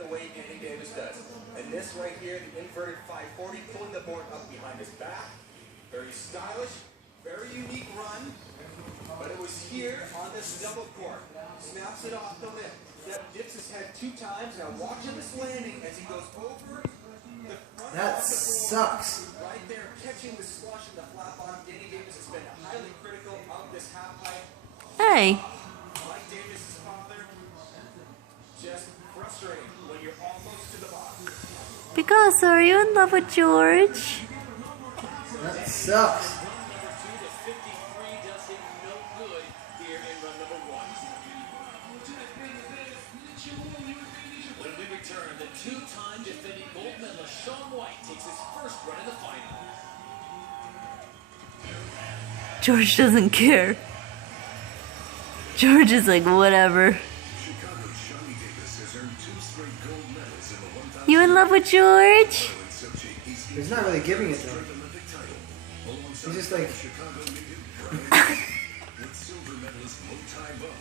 the way Danny Davis does. And this right here, the inverted 540, pulling the board up behind his back. Very stylish, very unique run. But it was here on this double court. Snaps it off the lip. Dips his head 2 times. Now watch him this landing as he goes over the front. That sucks. Right there, catching the squash in the flat bottom. Danny Davis has been highly critical of this half pipe. Hey. Like Davis's father, just frustrating when you're almost to the bottom. Picasso, are you in love with George? That sucks. Two-time defending gold medalist Shaun White takes his first run in the final. George doesn't care. George is like, whatever. You in love with George? He's not really giving it to him. He's just like